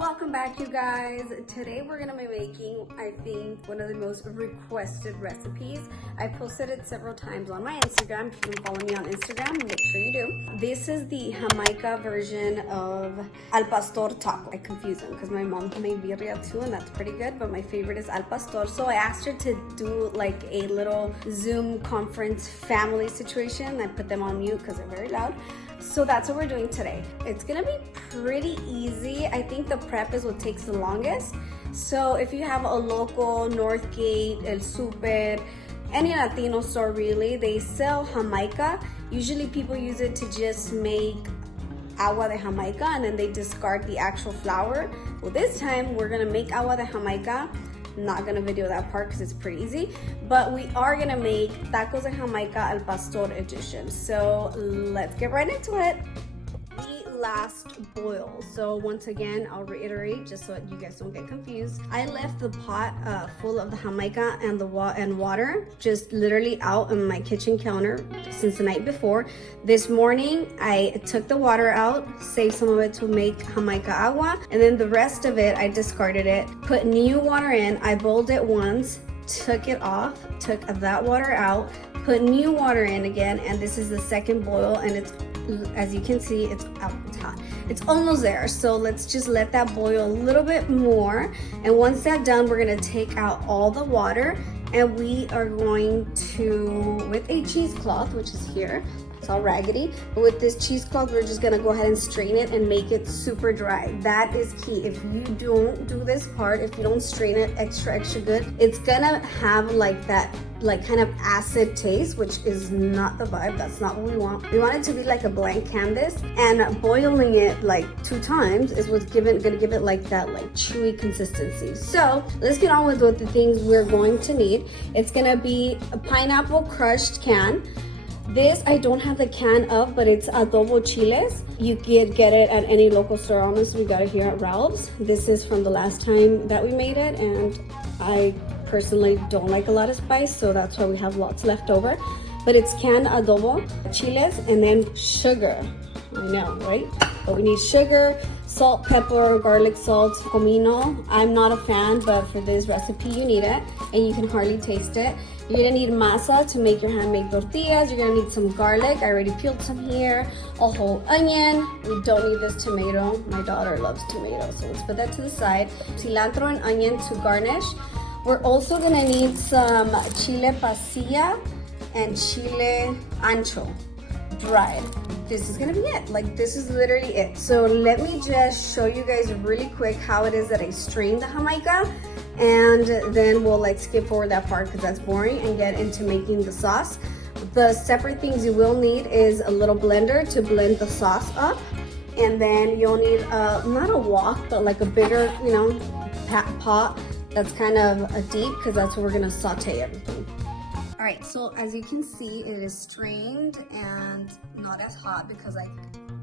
Welcome back, you guys. Today we're gonna be making, I think, one of the most requested recipes. I posted it several times on my Instagram. If you can follow me on Instagram, make sure you do. This is the Jamaica version of al pastor taco. I confuse them because my mom made birria too, and that's pretty good, but my favorite is al pastor. So I asked her to do like a little Zoom conference family situation. I put them on mute because they're very loud. So that's what we're doing today. It's gonna be pretty easy. I think the prep is what takes the longest. So if you have a local Northgate, El Super, any Latino store really, they sell Jamaica. Usually people use it to just make agua de Jamaica and then they discard the actual flour. Well, this time we're gonna make agua de Jamaica. Not gonna video that part because it's pretty easy, but we are gonna make tacos de Jamaica al pastor edition. So let's get right into it. The last boil. So once again, I'll reiterate just so you guys don't get confused. I left the pot full of the Jamaica and the water just literally out on my kitchen counter since the night before. This morning, I took the water out, saved some of it to make Jamaica agua, and then the rest of it, I discarded it, put new water in. I boiled it once, took it off, took that water out, put new water in again, and this is the second boil, and it's, as you can see, it's out. It's almost there, so let's just let that boil a little bit more, and once that's done, we're gonna take out all the water, and we are going to, with a cheesecloth, which is here, it's all raggedy, but with this cheesecloth, we're just gonna go ahead and strain it and make it super dry. That is key. If you don't do this part, if you don't strain it extra good, it's gonna have like that kind of acid taste, which is not the vibe. That's not what we want. We want it to be like a blank canvas, and boiling it like 2 times is what's gonna give it like that like chewy consistency. So let's get on with what the things we're going to need. It's gonna be a pineapple crushed can. This I don't have the can of, but it's adobo chiles. You can get it at any local store. Honestly, we got it here at Ralph's. This is from the last time that we made it, and I personally don't like a lot of spice, so that's why we have lots left over. But it's canned adobo, chiles, and then sugar. I know, right? But we need sugar, salt, pepper, garlic salt, comino. I'm not a fan, but for this recipe you need it, and you can hardly taste it. You're gonna need masa to make your handmade tortillas. You're gonna need some garlic. I already peeled some here. A whole onion. We don't need this tomato. My daughter loves tomatoes, so let's put that to the side. Cilantro and onion to garnish. We're also gonna need some chile pasilla and chile ancho, dried. This is gonna be it. Like, this is literally it. So let me just show you guys really quick how it is that I strain the Jamaica, and then we'll like skip forward that part because that's boring and get into making the sauce. The separate things you will need is a little blender to blend the sauce up, and then you'll need not a wok, but like a bigger, you know, pot that's kind of a deep, because that's where we're gonna saute everything. All right, so as you can see, it is strained and not as hot because I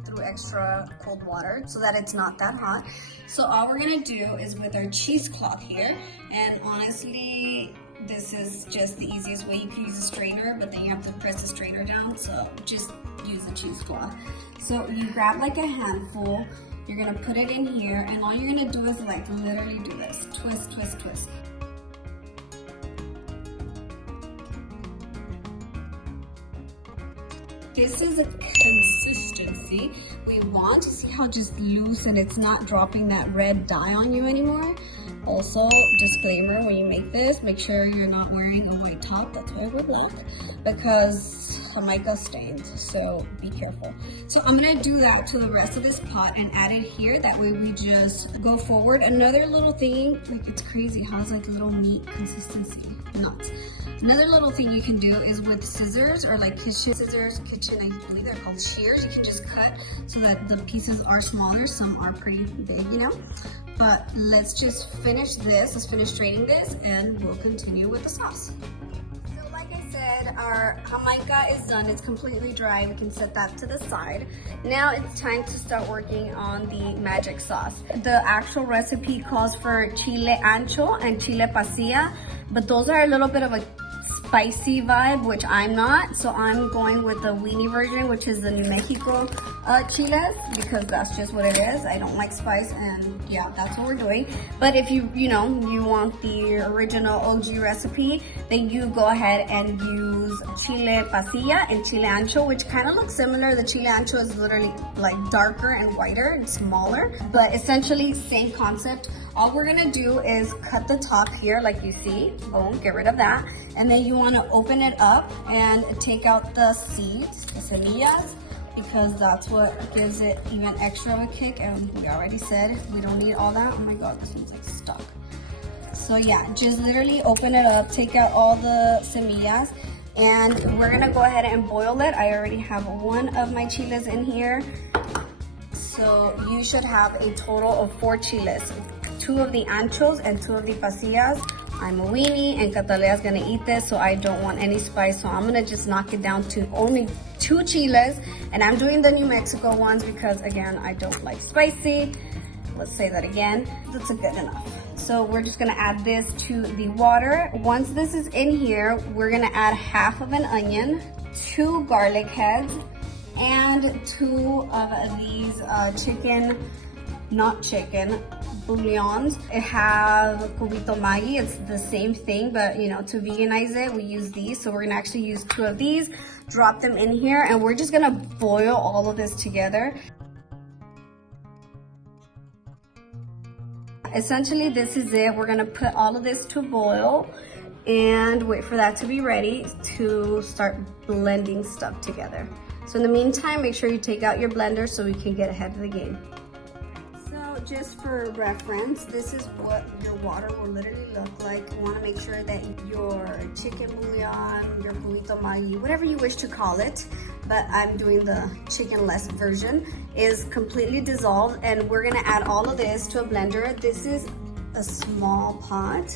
threw extra cold water so that it's not that hot. So all we're gonna do is with our cheesecloth here, and honestly, this is just the easiest way. You can use a strainer, but then you have to press the strainer down, so just use a cheesecloth. So you grab like a handful, you're gonna put it in here, and all you're gonna do is like literally do this, twist, twist, twist. This is a consistency we want. To see how just loose and it's not dropping that red dye on you anymore. Also, disclaimer, when you make this, make sure you're not wearing a white top. That's why I wear black, because Jamaica stains, so be careful. So I'm gonna do that to the rest of this pot and add it here. That way we just go forward. Another little thing, like, it's crazy how it's like little meat consistency, nuts. Another little thing you can do is with scissors, or like kitchen scissors, I believe they're called shears. You can just cut so that the pieces are smaller. Some are pretty big, you know. But let's just finish this. Let's finish straining this, and we'll continue with the sauce. So like I said, our Jamaica is done. It's completely dry. We can set that to the side. Now it's time to start working on the magic sauce. The actual recipe calls for chile ancho and chile pasilla, but those are a little bit of a spicy vibe, which I'm not, so I'm going with the weenie version, which is the New Mexico chiles because that's just what it is. I don't like spice, and yeah, that's what we're doing. But if you want the original OG recipe, then you go ahead and use chile pasilla and chile ancho, which kind of looks similar. The chile ancho is literally like darker and whiter and smaller, but essentially same concept. All we're gonna do is cut the top here like you see, boom, get rid of that. And then you wanna open it up and take out the seeds, the semillas, because that's what gives it even extra of a kick. And we already said we don't need all that. Oh my God, this one's like stuck. So yeah, just literally open it up, take out all the semillas, and we're gonna go ahead and boil it. I already have one of my chiles in here. So you should have a total of 4 chiles. 2 of the anchos and 2 of the pasillas. I'm a weenie and Catalea's gonna eat this, so I don't want any spice. So I'm gonna just knock it down to only 2 chiles. And I'm doing the New Mexico ones because again, I don't like spicy. Let's say that again, that's a good enough. So we're just gonna add this to the water. Once this is in here, we're gonna add half of an onion, 2 garlic heads, and 2 of these bouillons. It have cubito Maggi. It's the same thing, but you know, to veganize it, we use these. So we're gonna actually use 2 of these, drop them in here, and we're just gonna boil all of this together. Essentially, this is it. We're gonna put all of this to boil and wait for that to be ready to start blending stuff together. So in the meantime, make sure you take out your blender so we can get ahead of the game. So just for reference, this is what your water will literally look like. You wanna make sure that your chicken bouillon, your cubito Maggi, whatever you wish to call it, but I'm doing the chicken-less version, is completely dissolved. And we're gonna add all of this to a blender. This is a small pot.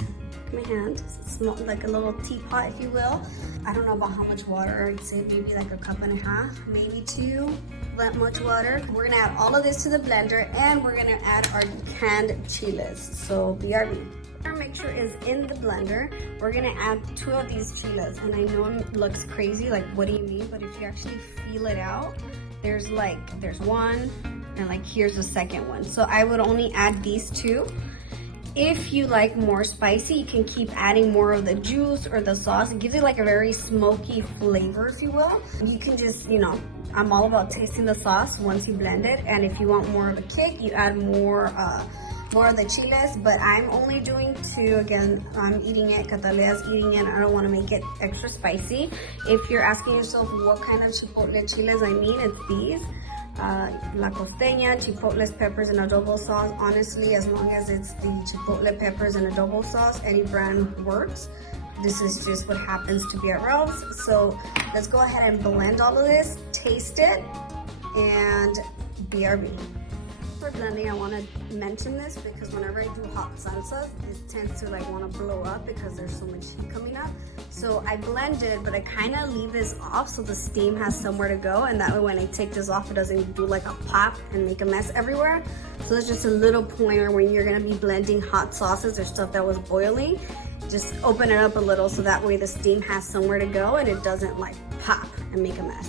My hand, it's like a little teapot, if you will. I don't know about how much water. I'd say maybe like a cup and a half, maybe 2, that much water. We're gonna add all of this to the blender, and we're gonna add our canned chiles. So BRB. Our mixture is in the blender. We're gonna add 2 of these chiles, and I know it looks crazy, like what do you mean? But if you actually feel it out, there's 1, and like here's the second one. So I would only add these 2. If you like more spicy, you can keep adding more of the juice or the sauce. It gives it like a very smoky flavor, if you will. You can just, I'm all about tasting the sauce once you blend it. And if you want more of a kick, you add more of the chiles. But I'm only doing 2. Again, I'm eating it, Catalea's eating it. I don't want to make it extra spicy. If you're asking yourself what kind of chipotle chiles I mean, it's these. La costeña, chipotles, peppers, and adobo sauce. Honestly, as long as it's the chipotle peppers and adobo sauce, any brand works. This is just what happens to be at Ralph's. So let's go ahead and blend all of this, taste it, and BRB. For blending, I want to mention this because whenever I do hot salsas, it tends to want to blow up because there's so much heat coming up. So I blend it, but I kind of leave this off so the steam has somewhere to go, and that way when I take this off, it doesn't do like a pop and make a mess everywhere. So that's just a little pointer when you're going to be blending hot sauces or stuff that was boiling. Just open it up a little so that way the steam has somewhere to go and it doesn't pop and make a mess.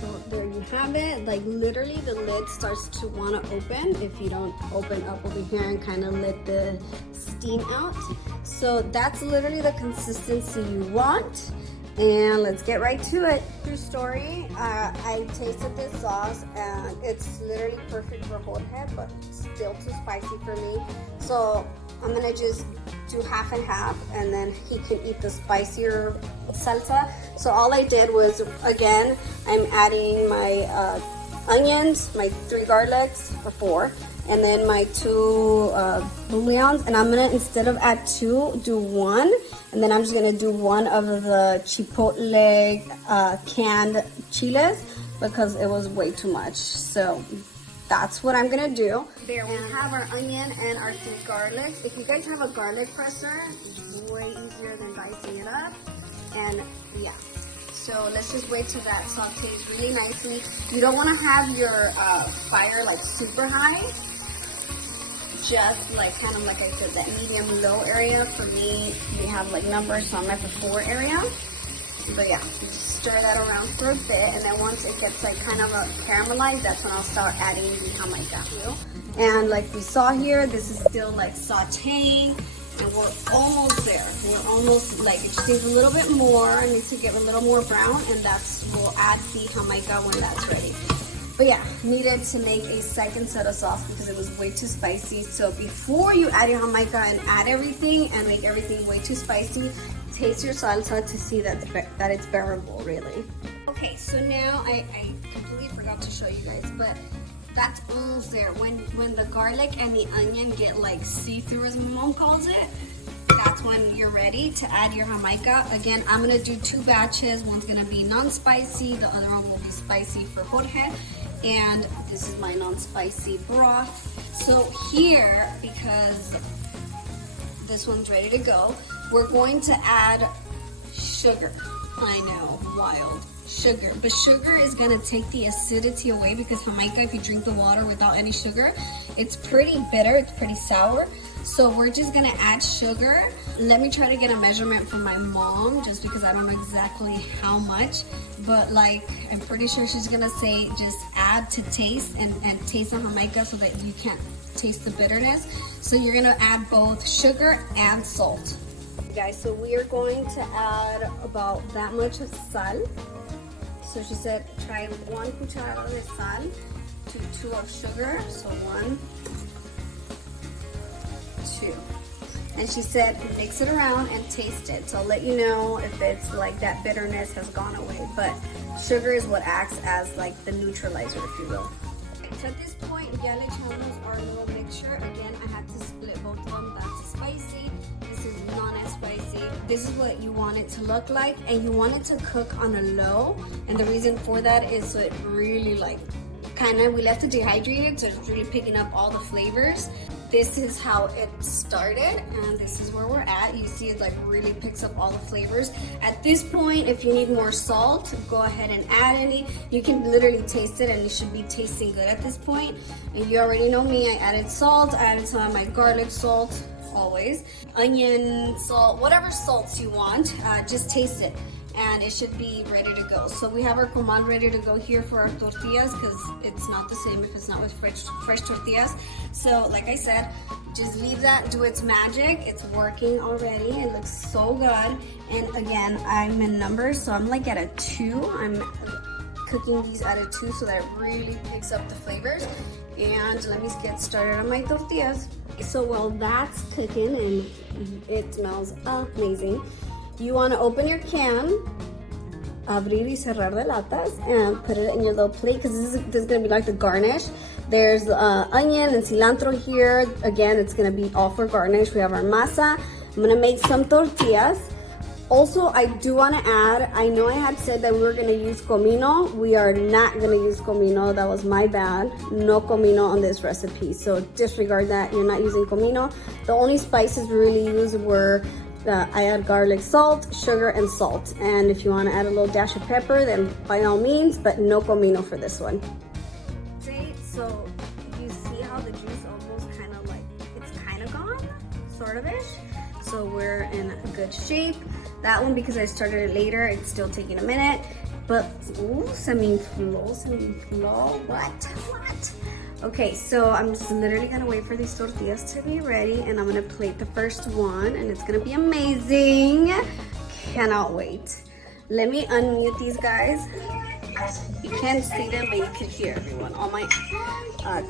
So there you have it. Literally the lid starts to want to open if you don't open up over here and kind of let the steam out. So that's literally the consistency you want. And let's get right to it. True story, I tasted this sauce and it's literally perfect for Jorge, but still too spicy for me. So I'm gonna just do half and half, and then he can eat the spicier salsa. So all I did was, again, I'm adding my onions, my 3 garlics, or 4, and then my 2 bouillons. And I'm gonna, instead of add 2, do 1, and then I'm just gonna do 1 of the chipotle canned chiles because it was way too much. So that's what I'm gonna do. There we have our onion and our 3 garlics. If you guys have a garlic presser, it's way easier than dicing it up. And yeah, so let's just wait till that sautés really nicely. You don't wanna have your fire super high. Just kind of like I said, that medium low area. For me, we have numbers, so I'm at the 4 area. But yeah, stir that around for a bit, and then once it gets like kind of caramelized, that's when I'll start adding the Jamaica. And like we saw here, this is still like sauteing, and we're almost there. We're almost, like, it just needs a little bit more. It needs to get a little more brown, and we'll add the Jamaica when that's ready. But yeah, needed to make a second set of sauce because it was way too spicy. So before you add your Jamaica and add everything and make everything way too spicy, taste your salsa to see that it's bearable, really. Okay, so now I completely forgot to show you guys, but that's almost there. When the garlic and the onion get like see-through, as my mom calls it, that's when you're ready to add your Jamaica. Again, I'm gonna do 2 batches. One's gonna be non-spicy, the other one will be spicy for Jorge. And this is my non-spicy broth. So here, because this one's ready to go, we're going to add sugar. I know, wild. Sugar, but sugar is gonna take the acidity away because Jamaica, if you drink the water without any sugar, it's pretty bitter, it's pretty sour. So we're just gonna add sugar. Let me try to get a measurement from my mom, just because I don't know exactly how much, but like, I'm pretty sure she's gonna say just add to taste and taste the Jamaica so that you can't taste the bitterness. So you're gonna add both sugar and salt. Guys, so we are going to add about that much of sal. So she said try 1 cucharada de sal to 2 of sugar. So 1, 2. And she said mix it around and taste it. So I'll let you know if it's like that bitterness has gone away. But sugar is what acts as like the neutralizer, if you will. So at this point, ya le echamos our little mixture. Again, I had to split both of them. That's spicy. This is non-spicy. This is what you want it to look like, and you want it to cook on a low. And the reason for that is so it really like we left it dehydrated, so it's really picking up all the flavors. This is how it started, and this is where we're at. You see it like really picks up all the flavors. At this point, if you need more salt, go ahead and add any. You can literally taste it, and it should be tasting good at this point. And you already know me, I added salt, I added some of my garlic salt, always. Onion salt, whatever salts you want, just taste it. And it should be ready to go. So we have our comal ready to go here for our tortillas, because it's not the same if it's not with fresh tortillas. So like I said, just leave that do its magic. It's working already. It looks so good. And again, I'm in numbers, so I'm like at a 2. I'm cooking these at a 2 so that it really picks up the flavors. And let me get started on my tortillas. So while that's cooking and it smells amazing, you want to open your can, abrir y cerrar de latas, and put it in your little plate, because this is going to be like the garnish. There's onion and cilantro here. Again, it's going to be all for garnish. We have our masa. I'm going to make some tortillas. Also, I do want to add, I know I had said that we were going to use comino. We are not going to use comino. That was my bad. No comino on this recipe. So disregard that. You're not using comino. The only spices we really used were I add garlic, salt, sugar, and salt. And if you want to add a little dash of pepper, then by all means, but no comino for this one. So you see how the juice almost kind of like, it's kind of gone, sort of ish. So we're in good shape. That one, because I started it later, it's still taking a minute. But, ooh, se me infló, what? Okay, so I'm just literally gonna wait for these tortillas to be ready, and I'm gonna plate the first one, and it's gonna be amazing. Cannot wait. Let me unmute these guys. You can't see them, but you can hear everyone. All my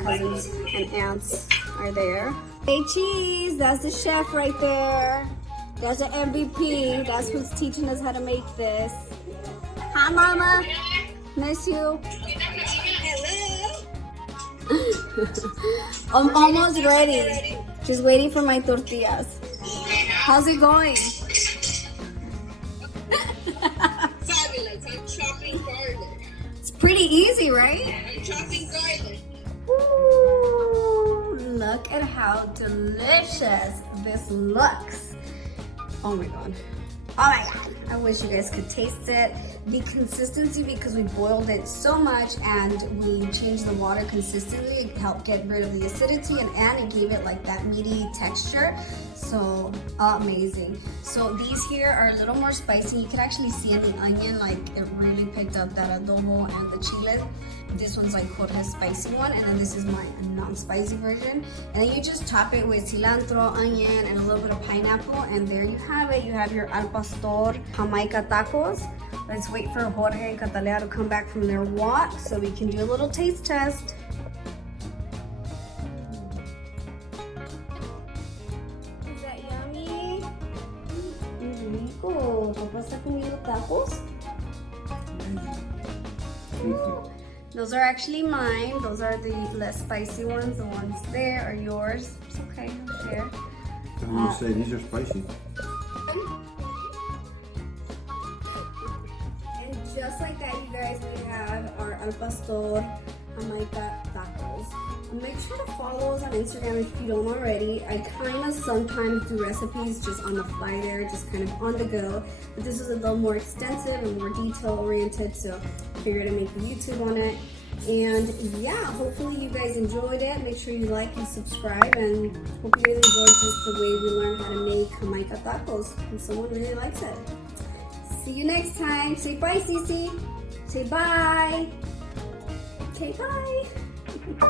cousins and aunts are there. Hey, Cheese, that's the chef right there. That's the MVP. That's who's teaching us how to make this. Hi, Mama. Miss you. I'm almost ready. Just waiting for my tortillas. How's it going? Fabulous. I'm chopping garlic. It's pretty easy, right? I'm chopping garlic. Ooh, look at how delicious this looks. Oh my God. Oh my god, I wish you guys could taste it. The consistency, because we boiled it so much and we changed the water consistently, it helped get rid of the acidity and it gave it like that meaty texture. So amazing. So these here are a little more spicy. You can actually see in the onion, like it really picked up that adobo and the chiles. This one's like Jorge's spicy one, and then this is my non-spicy version. And then you just top it with cilantro, onion, and a little bit of pineapple, and there you have it. You have your al pastor Jamaica tacos. Let's wait for Jorge and Catalea to come back from their walk so we can do a little taste test. Is that yummy? Rico. Papá está comiendo tacos? Those are actually mine. Those are the less spicy ones. The ones there are yours. It's okay, I'll share. Can you say these are spicy? And just like that, you guys, we have our al pastor Jamaica tacos. Make sure to follow us on Instagram if you don't already. I kind of sometimes do recipes just on the fly there, just kind of on the go. But this is a little more extensive and more detail oriented, so I figured to make a YouTube on it. And yeah, hopefully you guys enjoyed it. Make sure you like and subscribe, and hope you guys enjoyed just the way we learned how to make Jamaica tacos, and someone really likes it. See you next time. Say bye, Cece. Say bye. Okay, bye.